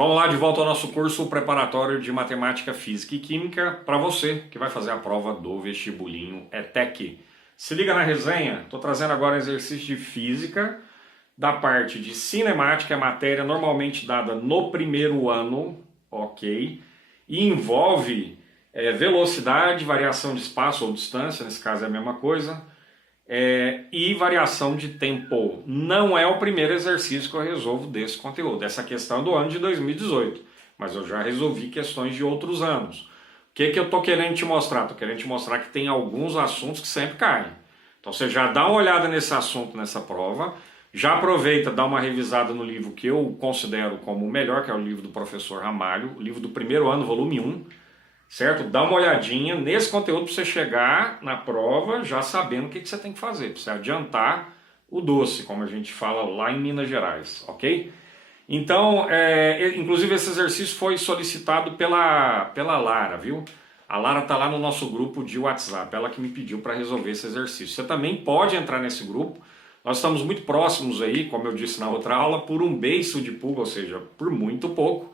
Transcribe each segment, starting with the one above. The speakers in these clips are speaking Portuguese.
Vamos lá de volta ao nosso curso preparatório de Matemática, Física e Química para você que vai fazer a prova do vestibulinho ETEC. Se liga na resenha, estou trazendo agora exercício de Física da parte de Cinemática, matéria normalmente dada no primeiro ano, ok? E envolve velocidade, variação de espaço ou distância, nesse caso é a mesma coisa, e variação de tempo. Não é o primeiro exercício que eu resolvo desse conteúdo. Essa questão é do ano de 2018, mas eu já resolvi questões de outros anos. O que eu estou querendo te mostrar? Estou querendo te mostrar que tem alguns assuntos que sempre caem. Então você já dá uma olhada nesse assunto, nessa prova, já aproveita, dá uma revisada no livro que eu considero como o melhor, que é o livro do professor Ramalho, o livro do primeiro ano, volume 1, certo? Dá uma olhadinha nesse conteúdo para você chegar na prova já sabendo o que você tem que fazer, para você adiantar o doce, como a gente fala lá em Minas Gerais, ok? Então, inclusive esse exercício foi solicitado pela Lara, viu? A Lara está lá no nosso grupo de WhatsApp, ela que me pediu para resolver esse exercício. Você também pode entrar nesse grupo, nós estamos muito próximos aí, como eu disse na outra aula, por um beiço de pulga, ou seja, por muito pouco,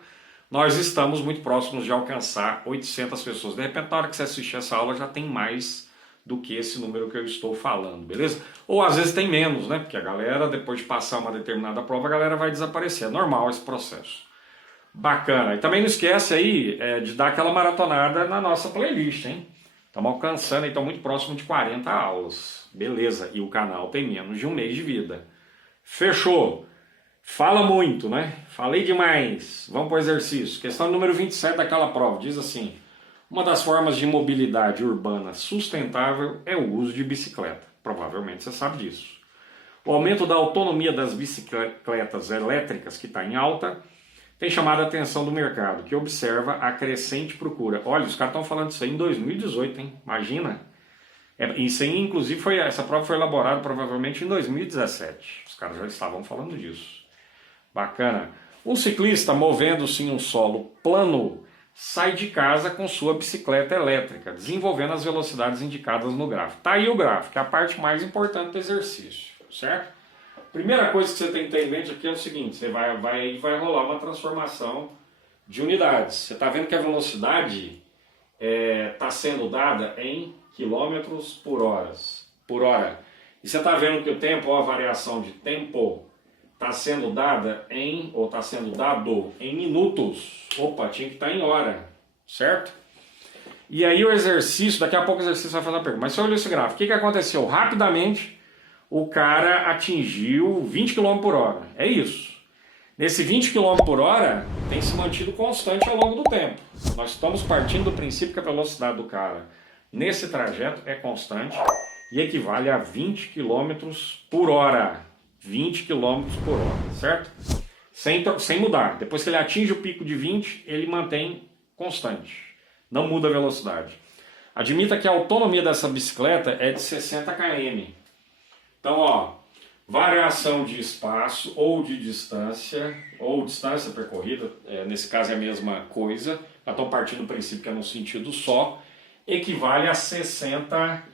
nós estamos muito próximos de alcançar 800 pessoas. De repente, na hora que você assistir essa aula, já tem mais do que esse número que eu estou falando, beleza? Ou às vezes tem menos, né? Porque a galera, depois de passar uma determinada prova, a galera vai desaparecer. É normal esse processo. Bacana. E também não esquece aí de dar aquela maratonada na nossa playlist, hein? Estamos alcançando, então, muito próximo de 40 aulas. Beleza. E o canal tem menos de um mês de vida. Fechou. Fala muito, né? Falei demais. Vamos para o exercício. Questão número 27 daquela prova. Diz assim: uma das formas de mobilidade urbana sustentável é o uso de bicicleta. Provavelmente você sabe disso. O aumento da autonomia das bicicletas elétricas, que está em alta, tem chamado a atenção do mercado, que observa a crescente procura. Olha, os caras estão falando disso aí em 2018, hein? Imagina. Isso aí, inclusive, essa prova foi elaborada provavelmente em 2017. Os caras já estavam falando disso. Bacana. Um ciclista movendo-se em um solo plano sai de casa com sua bicicleta elétrica, desenvolvendo as velocidades indicadas no gráfico. Tá aí o gráfico, é a parte mais importante do exercício, certo? Primeira coisa que você tem que ter em mente aqui é o seguinte: você vai rolar uma transformação de unidades. Você está vendo que a velocidade está sendo dada em quilômetros por hora. E você está vendo que o tempo, a variação de tempo, está sendo dada está sendo dado em minutos. Opa, tinha que estar em hora, certo? E aí o exercício, daqui a pouco o exercício vai fazer a pergunta. Mas se eu olhar esse gráfico, o que aconteceu? Rapidamente o cara atingiu 20 km por hora. É isso. Nesse 20 km por hora tem se mantido constante ao longo do tempo. Nós estamos partindo do princípio que a velocidade do cara nesse trajeto é constante e equivale a 20 km por hora. 20 km por hora, certo? Sem mudar. Depois que ele atinge o pico de 20, ele mantém constante. Não muda a velocidade. Admita que a autonomia dessa bicicleta é de 60 km. Então, ó, variação de espaço ou de distância, ou distância percorrida, nesse caso é a mesma coisa, já estão partindo do princípio que é num sentido só, equivale a 60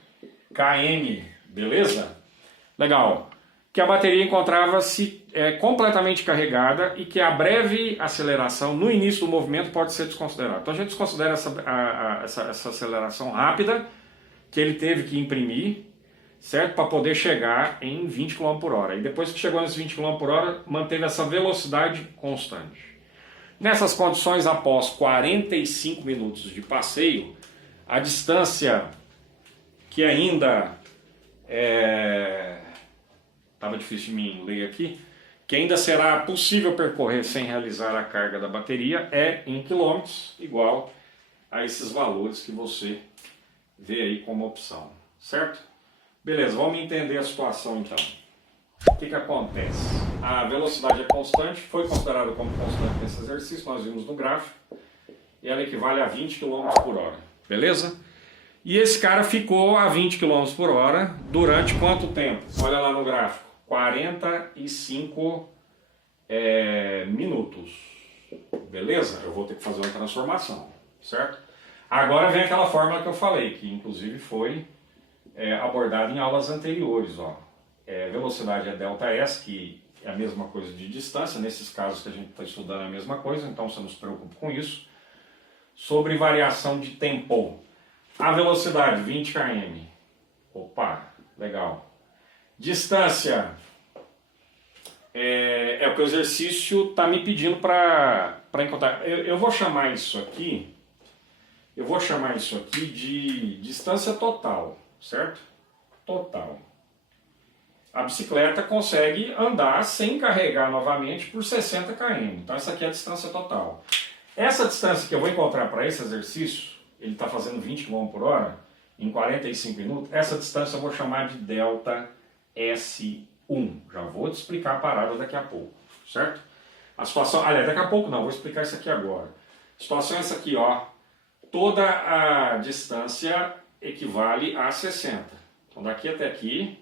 km, beleza? Legal. Que a bateria encontrava-se completamente carregada e que a breve aceleração no início do movimento pode ser desconsiderada. Então a gente desconsidera essa aceleração rápida que ele teve que imprimir, certo? Para poder chegar em 20 km por hora. E depois que chegou nesses 20 km por hora, manteve essa velocidade constante. Nessas condições, após 45 minutos de passeio, a distância que ainda estava difícil de mim ler aqui, que ainda será possível percorrer sem realizar a carga da bateria é em quilômetros, igual a esses valores que você vê aí como opção, certo? Beleza, vamos entender a situação então. O que acontece? A velocidade é constante, foi considerada como constante nesse exercício, nós vimos no gráfico, e ela equivale a 20 km por hora, beleza? E esse cara ficou a 20 km por hora durante quanto tempo? Olha lá no gráfico, 45 minutos, beleza? Eu vou ter que fazer uma transformação, certo? Agora vem aquela fórmula que eu falei, que inclusive foi abordada em aulas anteriores, ó. Velocidade é ΔS, que é a mesma coisa de distância, nesses casos que a gente está estudando é a mesma coisa, então você não se preocupe com isso. Sobre variação de tempo, a velocidade 20 km, opa, legal. Distância, é o que o exercício está me pedindo para encontrar. Eu vou chamar isso aqui de distância total, certo? Total. A bicicleta consegue andar sem carregar novamente por 60 km. Então essa aqui é a distância total. Essa distância que eu vou encontrar para esse exercício, ele está fazendo 20 km por hora em 45 minutos, essa distância eu vou chamar de delta S1. Já vou te explicar a parada daqui a pouco, certo? A situação, aliás, daqui a pouco não, vou explicar isso aqui agora. A situação é essa aqui, ó. Toda a distância equivale a 60. Então daqui até aqui,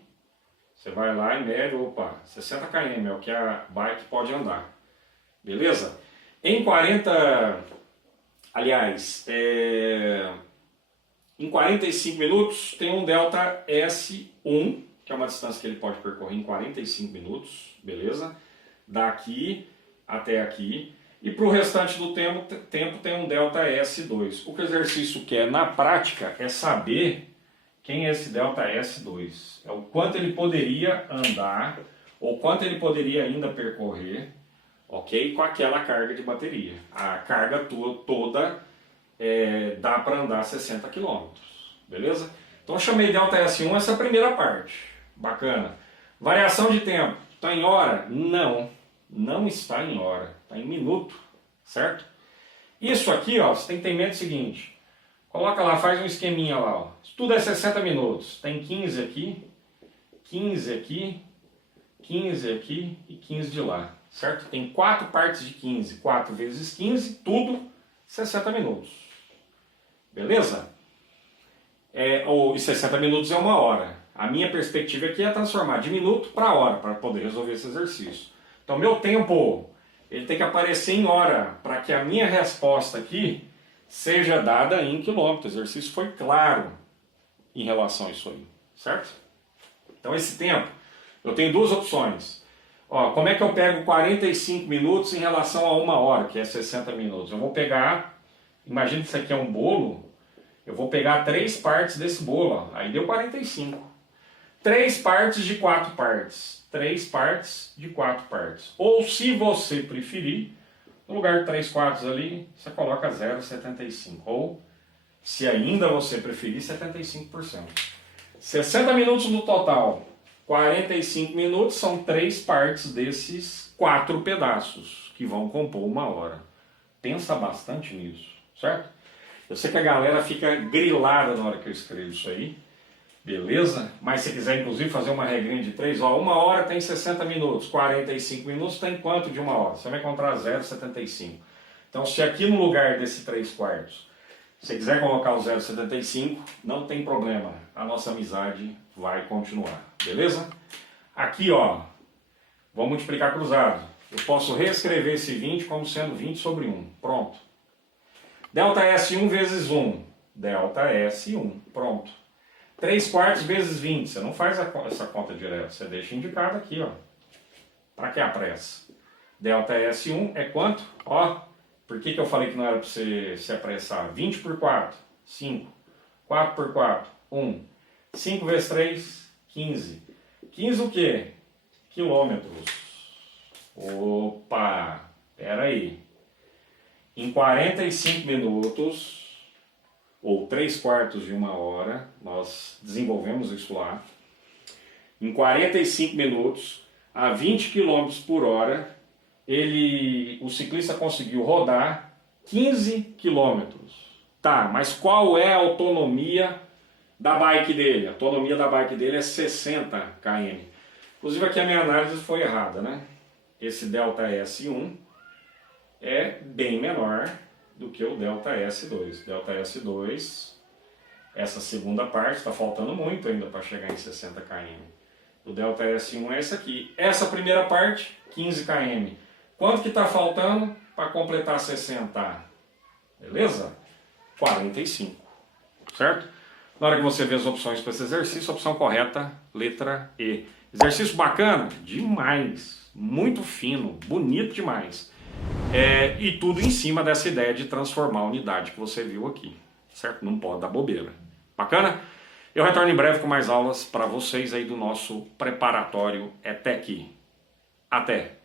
você vai lá e mede, opa, 60 km é o que a bike pode andar. Beleza? Em 45 minutos tem um delta S1, que é uma distância que ele pode percorrer em 45 minutos, beleza? Daqui até aqui. E para o restante do tempo tem um delta S2. O que o exercício quer na prática é saber quem é esse delta S2. É o quanto ele poderia andar, ou quanto ele poderia ainda percorrer, ok? Com aquela carga de bateria. A carga toda dá para andar 60 km, beleza? Então eu chamei delta S1 essa primeira parte. Bacana. Variação de tempo. Está em hora? Não. Não está em hora, está em minuto, certo? Isso aqui, ó, você tem que ter em mente o seguinte, coloca lá, faz um esqueminha lá, ó. Isso tudo é 60 minutos, tem 15 aqui, 15 aqui, 15 aqui e 15 de lá, certo? Tem 4 partes de 15, 4 vezes 15, tudo 60 minutos, beleza? E 60 minutos é uma hora. A minha perspectiva aqui é transformar de minuto para hora, para poder resolver esse exercício. Então, meu tempo, ele tem que aparecer em hora, para que a minha resposta aqui seja dada em quilômetro. O exercício foi claro em relação a isso aí, certo? Então, esse tempo, eu tenho duas opções. Ó, como é que eu pego 45 minutos em relação a uma hora, que é 60 minutos? Eu vou pegar, imagina que isso aqui é um bolo, eu vou pegar 3 partes desse bolo, ó, aí deu 45. 3 partes de 4 partes. 3 partes de 4 partes. Ou, se você preferir, no lugar de 3 quartos ali, você coloca 0,75. Ou, se ainda você preferir, 75%. 60 minutos no total. 45 minutos são 3 partes desses 4 pedaços, que vão compor uma hora. Pensa bastante nisso, certo? Eu sei que a galera fica grilada na hora que eu escrevo isso aí. Beleza? Mas se quiser inclusive fazer uma regrinha de 3, ó, uma hora tem 60 minutos, 45 minutos tem quanto de uma hora? Você vai encontrar 0,75. Então se aqui no lugar desse 3 quartos, você quiser colocar o 0,75, não tem problema, a nossa amizade vai continuar, beleza? Aqui ó, vamos multiplicar cruzado. Eu posso reescrever esse 20 como sendo 20 sobre 1, pronto. Delta S1 vezes 1, delta S1, pronto. 3 quartos vezes 20, você não faz essa conta direta, você deixa indicado aqui, ó. Para que a pressa? Delta S1 é quanto? Ó, por que eu falei que não era para você se apressar? 20 por 4, 5. 4 por 4, 1. 5 vezes 3, 15. 15 o quê? Quilômetros. Opa, peraí. Em 45 minutos... ou 3 quartos de uma hora, nós desenvolvemos isso lá. Em 45 minutos, a 20 km por hora, o ciclista conseguiu rodar 15 km. Tá, mas qual é a autonomia da bike dele? A autonomia da bike dele é 60 km. Inclusive aqui a minha análise foi errada, né? Esse delta S1 é bem menor do que o delta S2. Delta S2, essa segunda parte, está faltando muito ainda para chegar em 60 km. O delta S1 é esse aqui. Essa primeira parte, 15 km. Quanto que está faltando para completar 60? Beleza? 45. Certo? Na hora que você vê as opções para esse exercício, a opção correta, letra E. Exercício bacana? Demais. Muito fino, bonito demais. E tudo em cima dessa ideia de transformar a unidade que você viu aqui, certo? Não pode dar bobeira. Bacana? Eu retorno em breve com mais aulas para vocês aí do nosso preparatório ETEC. Até!